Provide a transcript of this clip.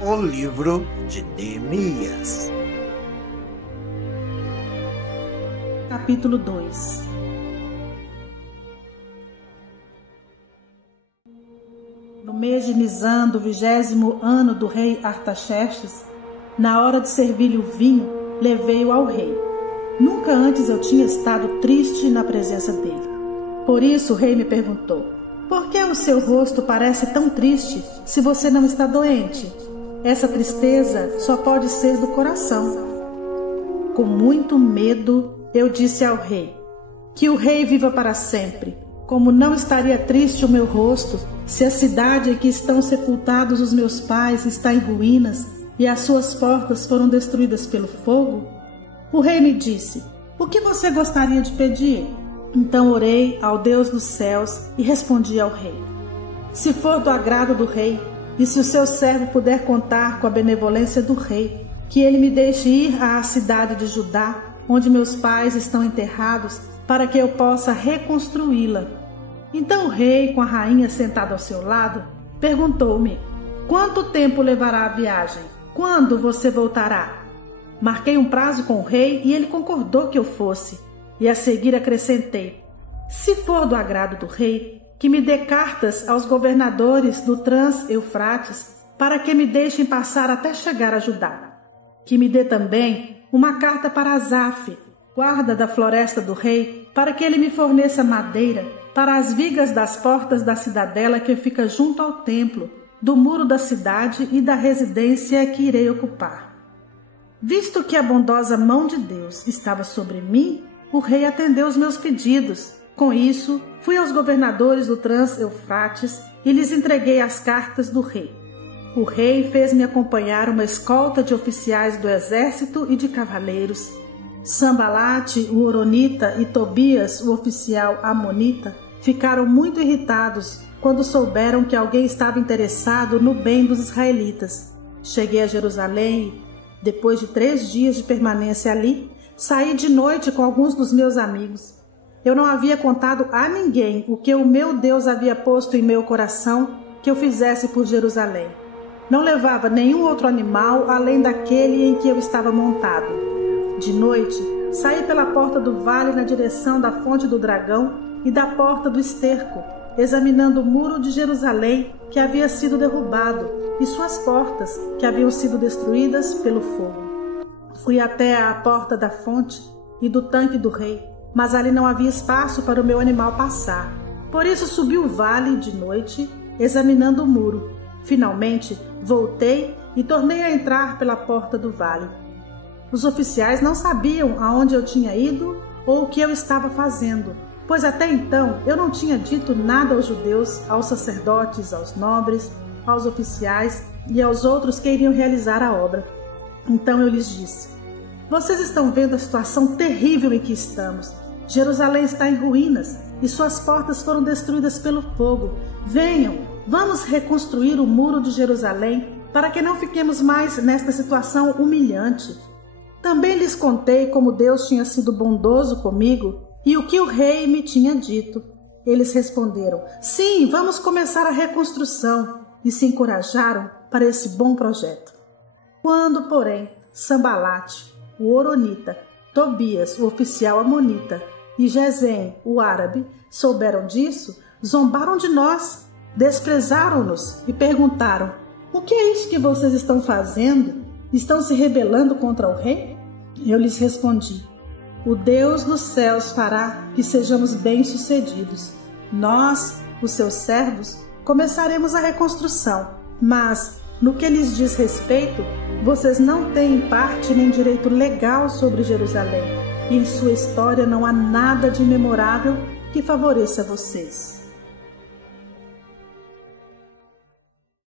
O livro de Neemias. Capítulo 2. No mês de Nisan, do 20º ano do rei Artaxerxes, na hora de servir-lhe o vinho, levei-o ao rei. Nunca antes eu tinha estado triste na presença dele. Por isso o rei me perguntou: por que o seu rosto parece tão triste se você não está doente? Essa tristeza só pode ser do coração. Com muito medo, eu disse ao rei: que o rei viva para sempre. Como não estaria triste o meu rosto se a cidade em que estão sepultados os meus pais está em ruínas e as suas portas foram destruídas pelo fogo? O rei me disse: o que você gostaria de pedir? Então orei ao Deus dos céus e respondi ao rei: se for do agrado do rei, e se o seu servo puder contar com a benevolência do rei, que ele me deixe ir à cidade de Judá, onde meus pais estão enterrados, para que eu possa reconstruí-la. Então o rei, com a rainha sentada ao seu lado, perguntou-me: quanto tempo levará a viagem? Quando você voltará? Marquei um prazo com o rei e ele concordou que eu fosse. E a seguir acrescentei: se for do agrado do rei, que me dê cartas aos governadores do Trans-Eufrates, para que me deixem passar até chegar a Judá. Que me dê também uma carta para Asaf, guarda da floresta do rei, para que ele me forneça madeira para as vigas das portas da cidadela que fica junto ao templo, do muro da cidade e da residência que irei ocupar. Visto que a bondosa mão de Deus estava sobre mim, o rei atendeu os meus pedidos. Com isso, fui aos governadores do Trans-Eufrates e lhes entreguei as cartas do rei. O rei fez-me acompanhar uma escolta de oficiais do exército e de cavaleiros. Sambalate, o Horonita, e Tobias, o oficial amonita, ficaram muito irritados quando souberam que alguém estava interessado no bem dos israelitas. Cheguei a Jerusalém e, depois de 3 dias de permanência ali, saí de noite com alguns dos meus amigos. Eu não havia contado a ninguém o que o meu Deus havia posto em meu coração que eu fizesse por Jerusalém. Não levava nenhum outro animal além daquele em que eu estava montado. De noite, saí pela porta do vale na direção da fonte do dragão e da porta do esterco, examinando o muro de Jerusalém que havia sido derrubado e suas portas que haviam sido destruídas pelo fogo. Fui até à porta da fonte e do tanque do rei, mas ali não havia espaço para o meu animal passar. Por isso subi o vale de noite, examinando o muro. Finalmente, voltei e tornei a entrar pela porta do vale. Os oficiais não sabiam aonde eu tinha ido ou o que eu estava fazendo, pois até então eu não tinha dito nada aos judeus, aos sacerdotes, aos nobres, aos oficiais e aos outros que iriam realizar a obra. Então eu lhes disse: vocês estão vendo a situação terrível em que estamos. Jerusalém está em ruínas e suas portas foram destruídas pelo fogo. Venham, vamos reconstruir o muro de Jerusalém para que não fiquemos mais nesta situação humilhante. Também lhes contei como Deus tinha sido bondoso comigo e o que o rei me tinha dito. Eles responderam: sim, vamos começar a reconstrução, e se encorajaram para esse bom projeto. Quando, porém, Sambalate, o Horonita, Tobias, o oficial amonita, e Gesem, o árabe, souberam disso, zombaram de nós, desprezaram-nos e perguntaram: o que é isso que vocês estão fazendo? Estão se rebelando contra o rei? Eu lhes respondi: o Deus dos céus fará que sejamos bem-sucedidos. Nós, os seus servos, começaremos a reconstrução, mas, no que lhes diz respeito, vocês não têm parte nem direito legal sobre Jerusalém, e em sua história não há nada de memorável que favoreça vocês.